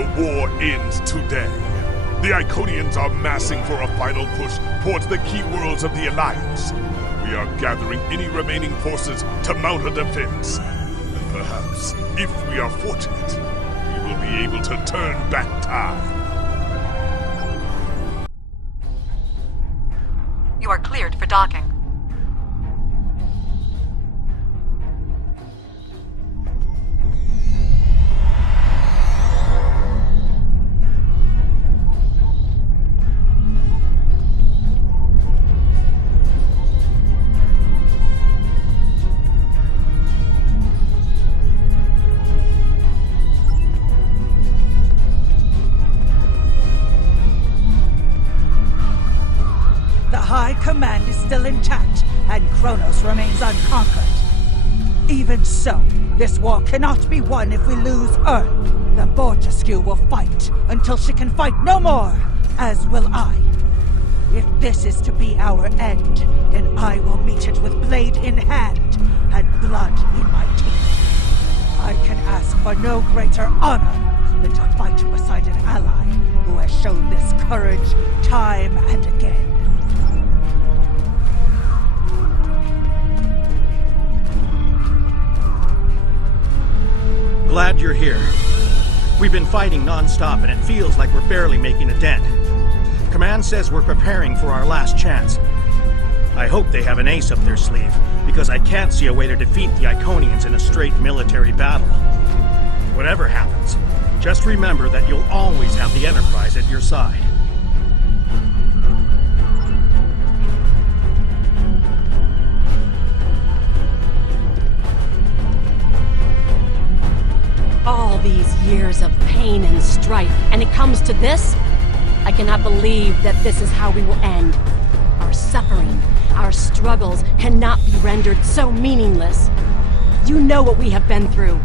The war ends today. The Iconians are massing for a final push towards the key worlds of the Alliance. We are gathering any remaining forces to mount a defense. And perhaps, if we are fortunate, we will be able to turn back time. You are cleared for docking. High Command is still intact, and Kronos remains unconquered. Even so, this war cannot be won if we lose Earth. The Bortesque will fight until she can fight no more, as will I. If this is to be our end, then I will meet it with blade in hand and blood in my teeth. I can ask for no greater honor than to fight beside an ally who has shown this courage time and again. Glad you're here. We've been fighting non-stop and it feels like we're barely making a dent. Command says we're preparing for our last chance. I hope they have an ace up their sleeve, because I can't see a way to defeat the Iconians in a straight military battle. Whatever happens, just remember that you'll always have the Enterprise at your side. All these years of pain and strife, and it comes to this? I cannot believe that this is how we will end. Our suffering, our struggles cannot be rendered so meaningless. You know what we have been through.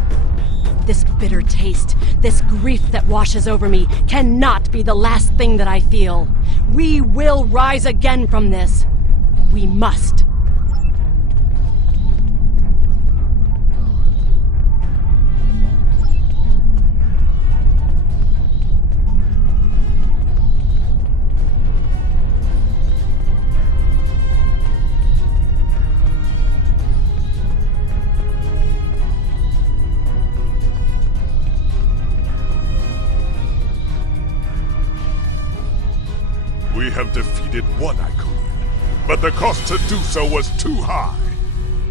This bitter taste, this grief that washes over me, cannot be the last thing that I feel. We will rise again from this. We must. We have defeated one Iconian, but the cost to do so was too high.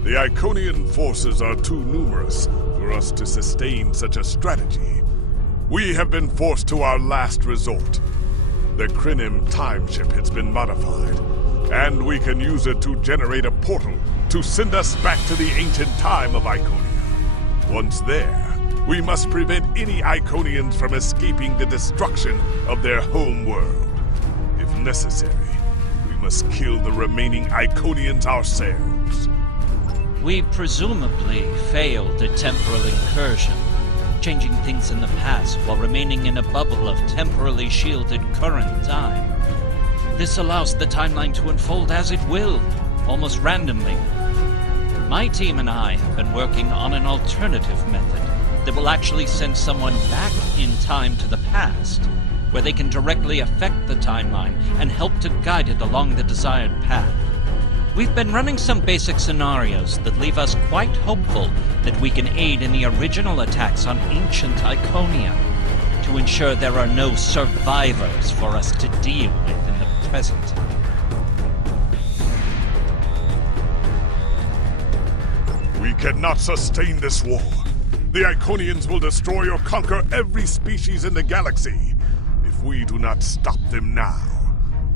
The Iconian forces are too numerous for us to sustain such a strategy. We have been forced to our last resort. The Krynim time ship has been modified, and we can use it to generate a portal to send us back to the ancient time of Iconia. Once there, we must prevent any Iconians from escaping the destruction of their home world. If necessary, we must kill the remaining Iconians ourselves. We presumably failed a temporal incursion, changing things in the past while remaining in a bubble of temporally shielded current time. This allows the timeline to unfold as it will, almost randomly. My team and I have been working on an alternative method that will actually send someone back in time to the past, where they can directly affect the timeline and help to guide it along the desired path. We've been running some basic scenarios that leave us quite hopeful that we can aid in the original attacks on ancient Iconia to ensure there are no survivors for us to deal with in the present. We cannot sustain this war. The Iconians will destroy or conquer every species in the galaxy. If we do not stop them now,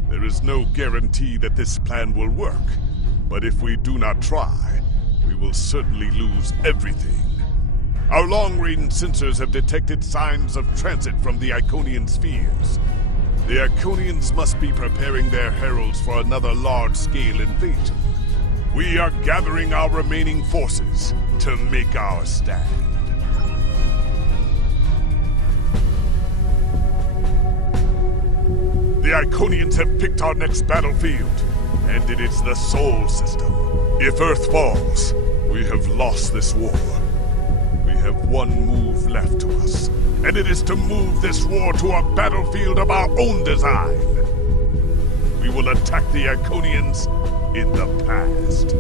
there is no guarantee that this plan will work. But if we do not try, we will certainly lose everything. Our long-range sensors have detected signs of transit from the Iconian spheres. The Iconians must be preparing their heralds for another large-scale invasion. We are gathering our remaining forces to make our stand. The Iconians have picked our next battlefield, and it is the Sol system. If Earth falls, we have lost this war. We have one move left to us, and it is to move this war to a battlefield of our own design. We will attack the Iconians in the past.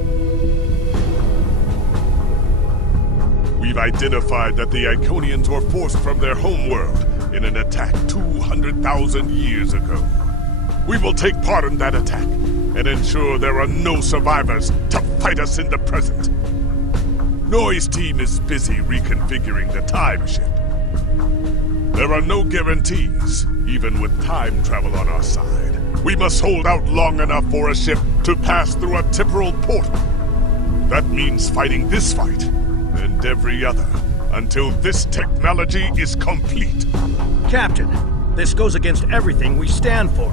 We've identified that the Iconians were forced from their homeworld in an attack 200,000 years ago. We will take part in that attack and ensure there are no survivors to fight us in the present. Noise team is busy reconfiguring the time ship. There are no guarantees, even with time travel on our side. We must hold out long enough for a ship to pass through a temporal portal. That means fighting this fight and every other until this technology is complete. Captain, this goes against everything we stand for.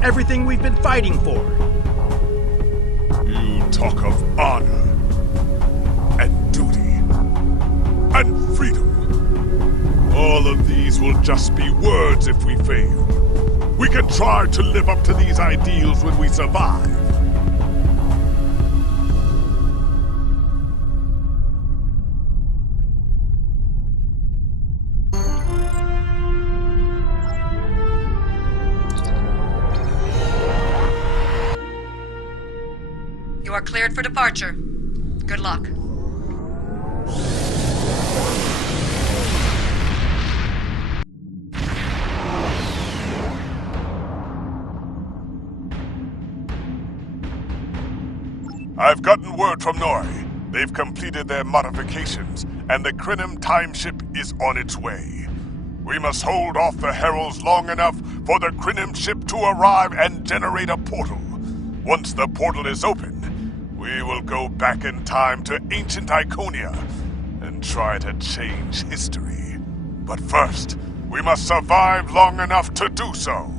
Everything we've been fighting for. You talk of honor and duty and freedom. All of these will just be words if we fail. We can try to live up to these ideals when we survive. You are cleared for departure. Good luck. I've gotten word from Nori. They've completed their modifications, and the Krenim time ship is on its way. We must hold off the heralds long enough for the Krenim ship to arrive and generate a portal. Once the portal is open, we will go back in time to ancient Iconia and try to change history. But first, we must survive long enough to do so.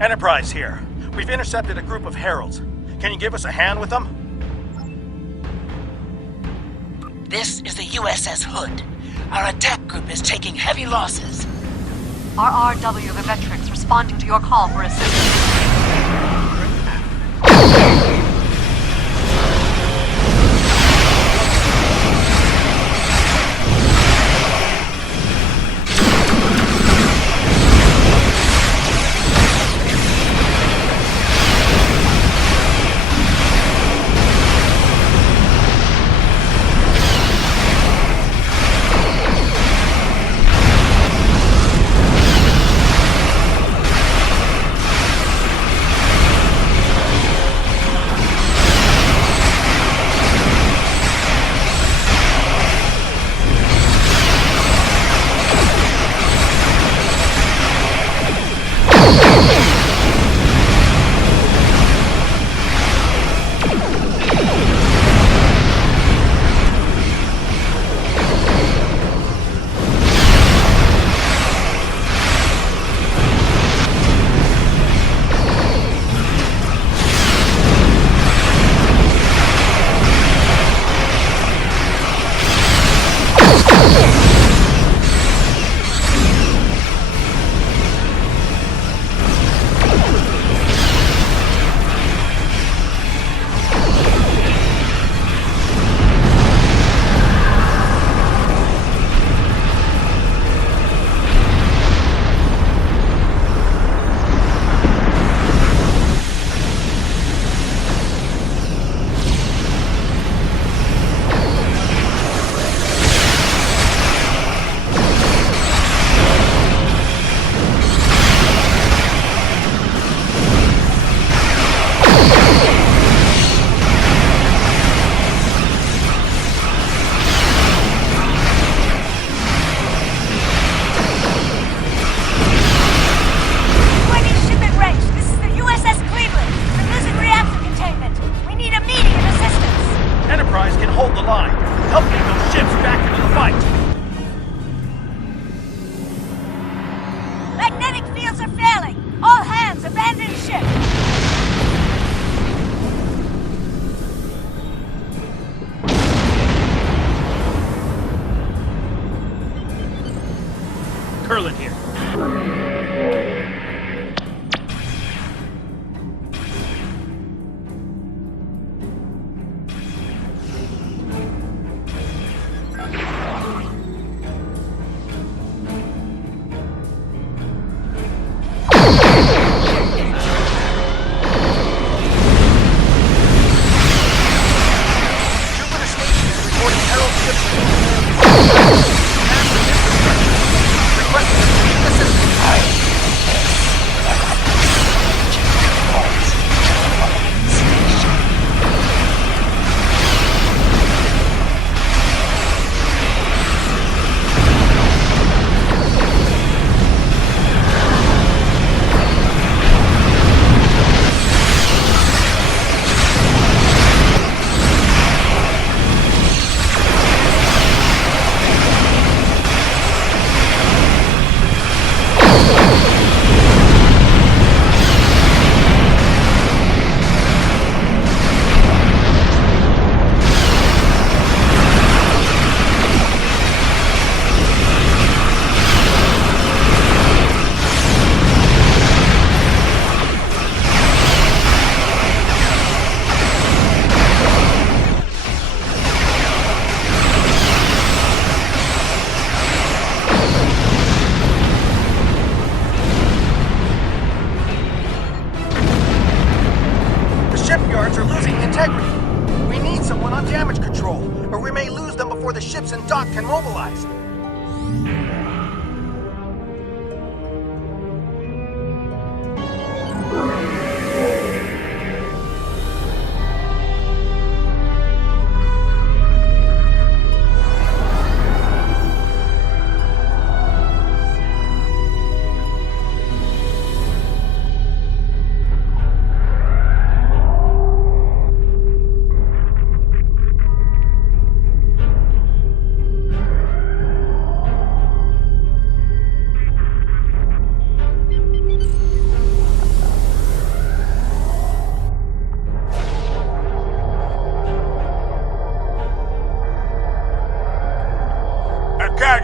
Enterprise here. We've intercepted a group of heralds. Can you give us a hand with them? This is the USS Hood. Our attack group is taking heavy losses. RRW Vivetrix responding to your call for assistance. Curlin here.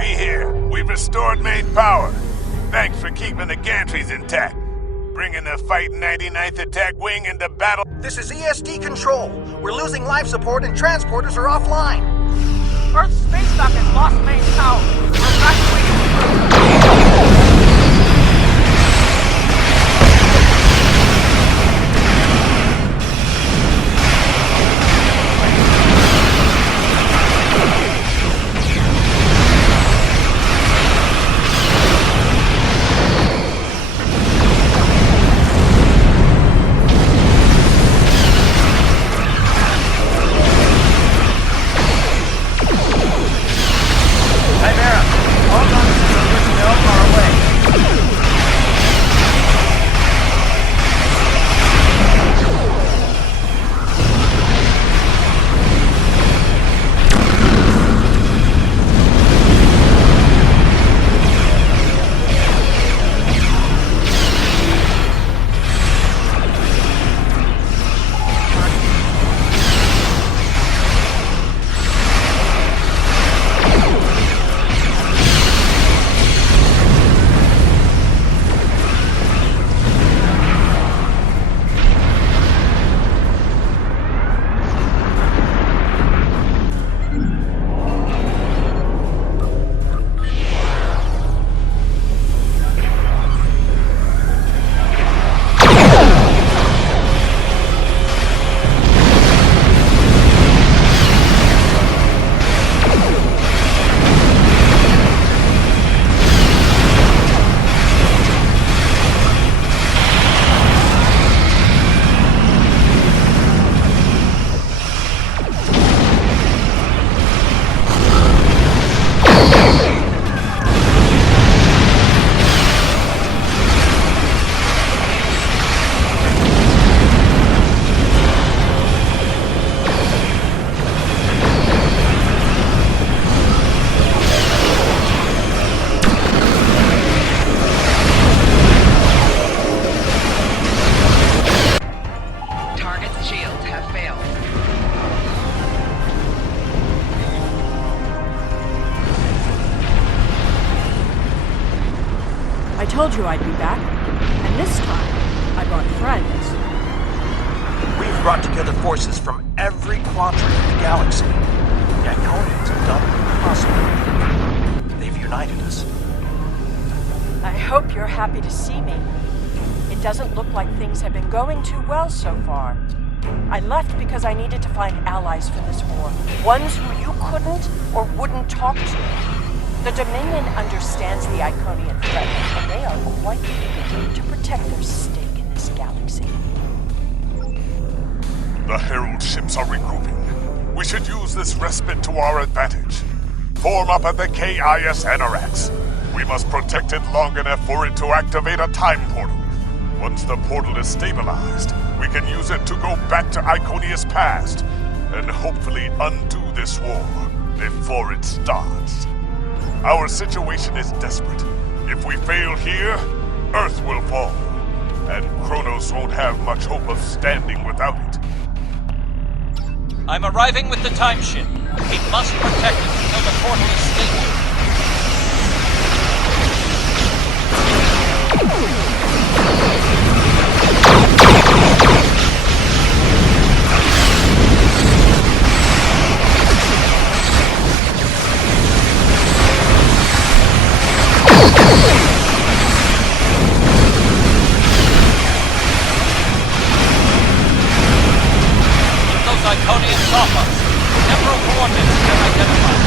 Here. We've restored main power. Thanks for keeping the gantries intact. Bringing the Fight 99th Attack Wing into battle. This is ESD Control. We're losing life support and transporters are offline. Earth's space dock has lost main power. We're evacuating. I told you I'd be back, and this time, I brought friends. We've brought together forces from every quadrant of the galaxy. The Iconians have done the impossible. They've united us. I hope you're happy to see me. It doesn't look like things have been going too well so far. I left because I needed to find allies for this war. Ones who you couldn't or wouldn't talk to. The Dominion understands the Iconian threat, and they are quite eager to protect their stake in this galaxy. The Herald ships are regrouping. We should use this respite to our advantage. Form up at the KIS Anorax. We must protect it long enough for it to activate a time portal. Once the portal is stabilized, we can use it to go back to Iconia's past, and hopefully undo this war before it starts. Our situation is desperate. If we fail here, Earth will fall, and Kronos won't have much hope of standing without it. I'm arriving with the time ship. We must protect it until the portal is stable. Iconians off us. Temporal coordinates have been identified.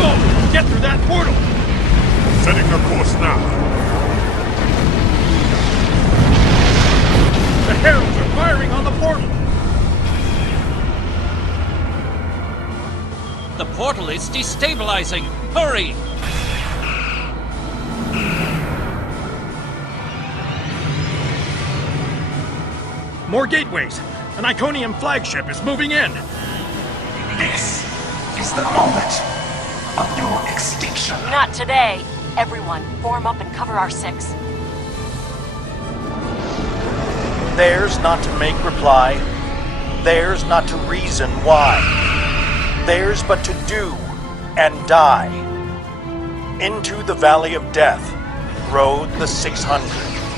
Go! Get through that portal! Setting a course now. The heralds are firing on the portal! The portal is destabilizing! Hurry! More gateways! An Iconian flagship is moving in! This is the moment of your extinction. Not today. Everyone, form up and cover our six. Theirs not to make reply. Theirs not to reason why. Theirs but to do and die. Into the Valley of Death rode the 600.